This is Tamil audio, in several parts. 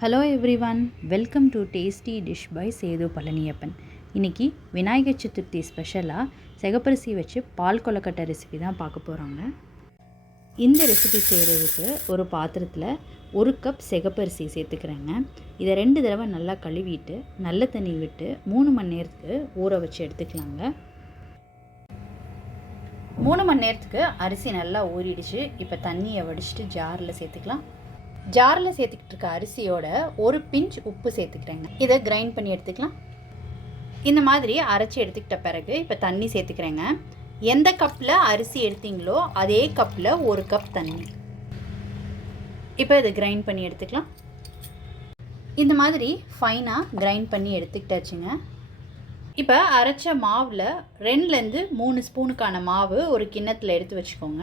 Hello everyone, welcome to tasty dish by Sethu Palaniappan. இன்றைக்கி விநாயகர் சதுர்த்தி ஸ்பெஷலாக சிகப்பரிசி வச்சு பால் கொழுக்கட்டை ரெசிபி தான் பார்க்க போகிறாங்க. இந்த ரெசிபி செய்கிறதுக்கு ஒரு பாத்திரத்தில் 1 கப் சிகப்பரிசி சேர்த்துக்கிறேங்க. இதை 2 தடவை நல்லா கழுவிட்டு நல்ல தண்ணி விட்டு 3 மணி நேரத்துக்கு ஊற வச்சு எடுத்துக்கலாங்க. 3 மணி நேரத்துக்கு அரிசி நல்லா ஊறிடுச்சு. இப்போ தண்ணியை வடிச்சிட்டு ஜாரில் சேர்த்துக்கலாம். ஜாரில் சேர்த்துக்கிட்டு இருக்க அரிசியோட ஒரு பிஞ்ச் உப்பு சேர்த்துக்கிறேங்க. இதை கிரைண்ட் பண்ணி எடுத்துக்கலாம். இந்த மாதிரி அரைச்சி எடுத்துக்கிட்ட பிறகு இப்போ தண்ணி சேர்த்துக்கிறேங்க. எந்த கப்பில் அரிசி எடுத்தீங்களோ அதே கப்பில் 1 கப் தண்ணி. இப்போ இதை கிரைண்ட் பண்ணி எடுத்துக்கலாம். இந்த மாதிரி ஃபைனாக கிரைண்ட் பண்ணி எடுத்துக்கிட்டாச்சுங்க. இப்போ அரைச்ச மாவில் 2லேருந்து 3 ஸ்பூனுக்கான மாவு ஒரு கிண்ணத்தில் எடுத்து வச்சுக்கோங்க.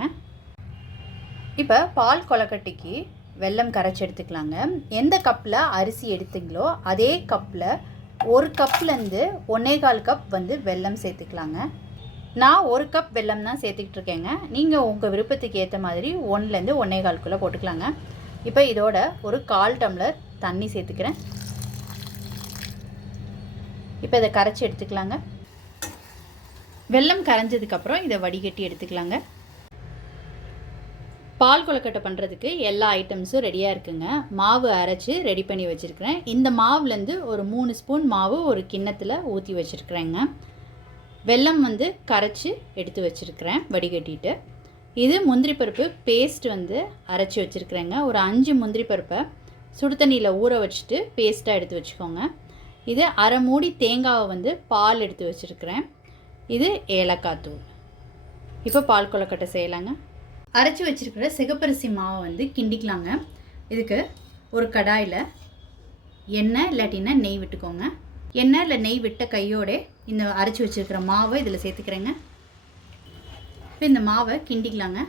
இப்போ பால் கொழுக்கட்டைக்கு வெல்லம் கரைச்சி எடுத்துக்கலாங்க. எந்த கப்பில் அரிசி எடுத்தீங்களோ அதே கப்பில் 1 கப்லேருந்து 1.25 கப் வெல்லம் சேர்த்துக்கலாங்க. நான் 1 கப் வெல்லம் தான் சேர்த்துக்கிட்டு இருக்கேங்க. நீங்கள் உங்கள் விருப்பத்துக்கு ஏற்ற மாதிரி 1லேருந்து 1.25 போட்டுக்கலாங்க. இப்போ இதோட ஒரு 1/4 டம்ளர் தண்ணி சேர்த்துக்கிறேன். இப்போ இதை கரைச்சி எடுத்துக்கலாங்க. வெல்லம் கரைஞ்சதுக்கப்புறம் இதை வடிகட்டி எடுத்துக்கலாங்க. பால் கொழுக்கட்டை பண்ணுறதுக்கு எல்லா ஐட்டம்ஸும் ரெடியாக இருக்குங்க. மாவு அரைச்சி ரெடி பண்ணி வச்சுருக்கிறேன். இந்த மாவுலேருந்து ஒரு 3 ஸ்பூன் மாவு ஒரு கிண்ணத்தில் ஊற்றி வச்சுருக்கிறேங்க. வெல்லம் கரைச்சி எடுத்து வச்சுருக்கிறேன் வடிகட்டிட்டு. இது முந்திரி பருப்பு பேஸ்ட் அரைச்சி வச்சுருக்கிறேங்க. ஒரு 5 முந்திரி பருப்பை சுடு தண்ணியில் ஊற வச்சுட்டு பேஸ்ட்டாக எடுத்து வச்சுக்கோங்க. இது அரை மூடி தேங்காவை பால் எடுத்து வச்சுருக்கிறேன். இது ஏலக்காய் தூள். இப்போ பால் கொழுக்கட்டை செய்யலாங்க. அரைச்சி வச்சுருக்கிற சிகப்பரிசி மாவை கிண்டிக்கலாங்க. இதுக்கு ஒரு கடாயில் எண்ணெய் இல்லாட்டினா நெய் விட்டுக்கோங்க. எண்ணெய் இல்லை நெய் விட்ட கையோடு இந்த அரைச்சி வச்சுருக்கிற மாவை இதில் சேர்த்துக்கிறேங்க. இப்போ இந்த மாவை கிண்டிக்கலாங்க.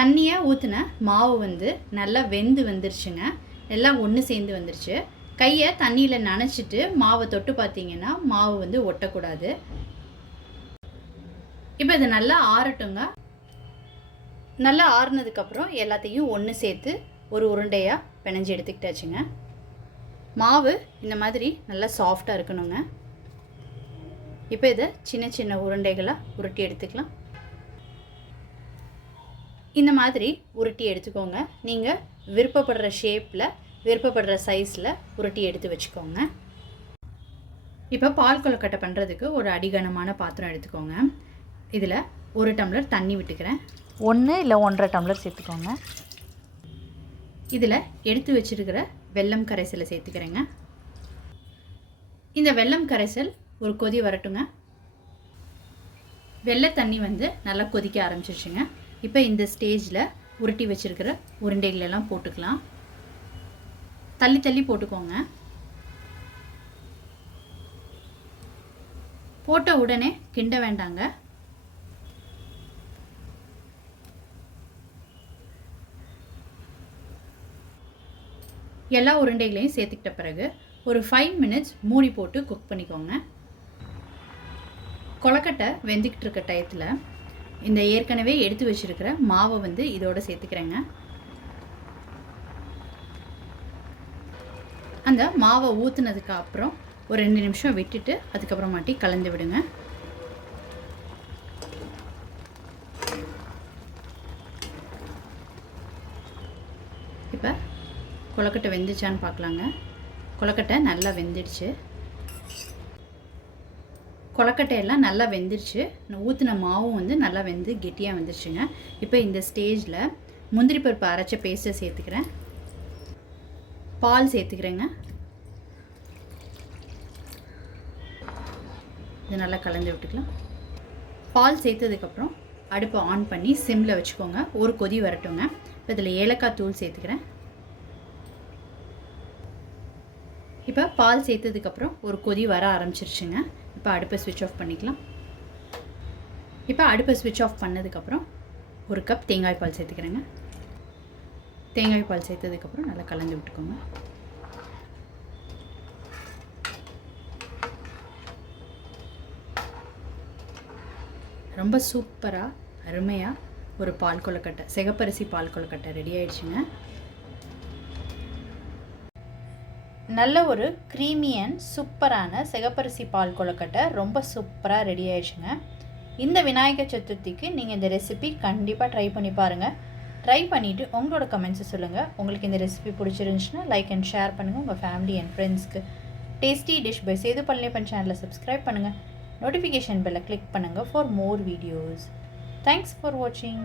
தண்ணியை ஊற்றின மாவு நல்லா வெந்து வந்துருச்சுங்க. எல்லாம் ஒன்று சேர்ந்து வந்துருச்சு. கையை தண்ணியில் நனைச்சிட்டு மாவை தொட்டு பார்த்தீங்கன்னா மாவு ஒட்டக்கூடாது. இப்போ இது நல்லா ஆறட்டுங்க. நல்லா ஆறுனதுக்கப்புறம் எல்லாத்தையும் ஒன்று சேர்த்து ஒரு உருண்டையாக பிணைஞ்சி எடுத்துக்கிட்டாச்சுங்க. மாவு இந்த மாதிரி நல்லா சாஃப்டாக இருக்கணுங்க. இப்போ இதை சின்ன சின்ன உருண்டைகளாக உருட்டி எடுத்துக்கலாம். இந்த மாதிரி உருட்டி எடுத்துக்கோங்க. நீங்கள் விருப்பப்படுற ஷேப்பில் விருப்பப்படுற சைஸில் உருட்டி எடுத்து வச்சுக்கோங்க. இப்போ பால் கொழுக்கட்டை பண்ணுறதுக்கு ஒரு அடிகனமான பாத்திரம் எடுத்துக்கோங்க. இதில் 1 டம்ளர் தண்ணி விட்டுக்கிறேன். 1 இல்லை 1.5 டம்ளர் சேர்த்துக்கோங்க. இதில் எடுத்து வச்சுருக்கிற வெல்லம் கரைசலை சேர்த்துக்கிறேங்க. இந்த வெல்லம் கரைசல் ஒரு கொதி வரட்டுங்க. வெள்ளை தண்ணி நல்லா கொதிக்க ஆரம்பிச்சிருச்சுங்க. இப்போ இந்த ஸ்டேஜில் உருட்டி வச்சுருக்கிற உருண்டைகளெல்லாம் போட்டுக்கலாம். தள்ளி தள்ளி போட்டுக்கோங்க. போட்ட உடனே கிண்ட வேண்டாங்க. எல்லா உருண்டைகளையும் சேர்த்துக்கிட்ட பிறகு ஒரு 5 மினிட்ஸ் மூடி போட்டு குக் பண்ணிக்கோங்க. கொழுக்கட்டை வெந்துக்கிட்டு இருக்க டயத்தில் இந்த ஏற்கனவே எடுத்து வச்சுருக்கிற மாவை இதோடு சேர்த்துக்கிறேங்க. அந்த மாவை ஊற்றுனதுக்கு அப்புறம் ஒரு 2 நிமிஷம் விட்டுட்டு அதுக்கப்புறமாட்டி கலந்து விடுங்க. இப்போ கொழுக்கட்டை வெந்துச்சான்னு பார்க்கலாங்க. கொழுக்கட்டை நல்லா வெந்துடுச்சு. கொழுக்கட்டையெல்லாம் நல்லா வெந்துருச்சு. ஊற்றின மாவும் நல்லா வெந்து கெட்டியாக வந்துருச்சுங்க. இப்போ இந்த ஸ்டேஜில் முந்திரி பருப்பு அரைச்ச பேஸ்ட்டை சேர்த்துக்கிறேன். பால் சேர்த்துக்கிறேங்க. இது நல்லா கலந்து விட்டுக்கலாம். பால் சேர்த்ததுக்கப்புறம் அடுப்பை ஆன் பண்ணி சிம்மில் வச்சுக்கோங்க. ஒரு கொதி வரட்டுங்க. இப்போ இதில் ஏலக்காய் தூள் சேர்த்துக்கிறேன். இப்போ பால் சேர்த்ததுக்கப்புறம் ஒரு கொதி வர ஆரம்பிச்சிருச்சுங்க. இப்போ அடுப்பை ஸ்விட்ச் ஆஃப் பண்ணிக்கலாம். இப்போ அடுப்பை ஸ்விட்ச் ஆஃப் பண்ணதுக்கப்புறம் 1 கப் தேங்காய் பால் சேர்த்துக்கிறேங்க. தேங்காய் பால் சேர்த்ததுக்கப்புறம் நல்லா கலந்து விட்டுக்கோங்க. ரொம்ப சூப்பராக அருமையாக ஒரு பால் கொழுக்கட்டை, சிகப்பரிசி பால் கொழுக்கட்டை ரெடி ஆயிடுச்சுங்க. நல்ல ஒரு க்ரீமி அண்ட் சூப்பரான சிகப்பரிசி பால் கொழுக்கட்டை ரொம்ப சூப்பராக ரெடி ஆயிடுச்சுங்க. இந்த விநாயகர் சதுர்த்திக்கு நீங்கள் இந்த ரெசிபி கண்டிப்பாக ட்ரை பண்ணி பாருங்கள். ட்ரை பண்ணிவிட்டு உங்களோட கமெண்ட்ஸை சொல்லுங்கள். உங்களுக்கு இந்த ரெசிபி பிடிச்சிருந்துச்சுன்னா லைக் அண்ட் ஷேர் பண்ணுங்கள் உங்கள் ஃபேமிலி அண்ட் ஃப்ரெண்ட்ஸ்க்கு. Tasty dish by Sethu Palaniappan சேனலை சப்ஸ்கிரைப் பண்ணுங்கள். நோட்டிஃபிகேஷன் பெல்லை கிளிக் பண்ணுங்கள் for more videos. Thanks for வாட்சிங்.